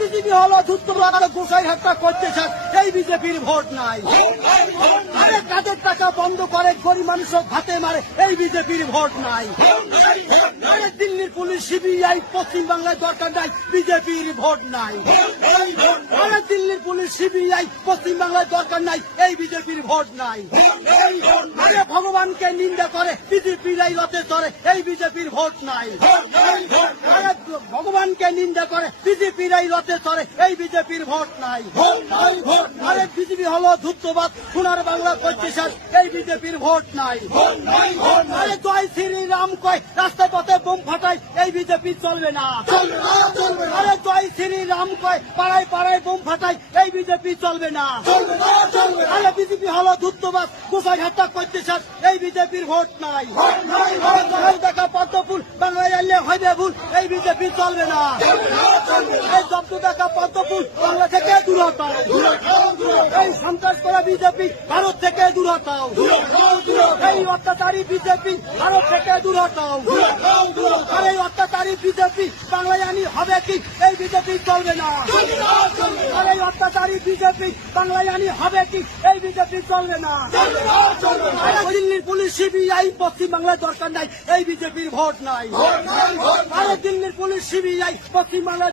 BJP হলো ধূর্তরা গোসাই হত্যা করতে চান, এই বিজেপির ভোট নাই। আরে কাদের টাকা বন্ধ করে গরিব মানুষ ভাতে মারে, এই বিজেপির ভোট নাই। আরে দিল্লির পুলিশ সিবিআই পশ্চিম বাংলায় দরকার নাই, বিজেপির ভোট নাই। আরে দিল্লির পুলিশ সিবিআই পশ্চিম বাংলায় দরকার নাই, এই বিজেপির ভোট নাই। আরে ভগবানকে নিন্দা করে বিজেপিরাই রথে চড়ে, এই বিজেপির ভোট নাই। আরে ভগবানকে নিন্দা করে বিজেপিরাই রথে চড়ে, এই বিজেপির ভোট নাই। আরে বিজেপি হলো ধূর্তবাদ সোনার বাংলা করতে চান, এই বিজেপির ভোট নাই। আরে জয় শ্রীরাম কয় রাস্তায় পথে বোম ফাটায়, এই বিজেপি চলবে না। আরে জয় শ্রীরাম কয় পাড়ায় পাড়ায় বোম ফাটায়, এই বিজেপি চলবে না। আরে বিজেপি হলো ধূর্তবাদ গোসাই হত্যা করতে চান, এই বিজেপির ভোট নাই। দেখা পদ্মফুল বাংলায় এলে হইবে ভুল, এই বিজেপি চলবে না। এই জব্দ দেখা পদ্মফুল বাংলা থেকে দূর হটাও। এই সন্ত্রাস করা বিজেপি ভারত থেকে দূর হটাও। এই অত্যাচারী বিজেপি ভারত থেকে দূর হটাও। আর এই অত্যাচারী বিজেপি বাংলায় আনি হবে কি, এই বিজেপি চলবে না। আর এই অত্যাচারী বিজেপি বাংলায় আনি হবে কি, এই বিজেপি চলবে না। দিল্লির পুলিশ সিবিআই পশ্চিম বাংলায় দরকার নাই, এই বিজেপির ভোট নাই। আরে দিল্লির পুলিশ সিবিআই পশ্চিম বাংলায়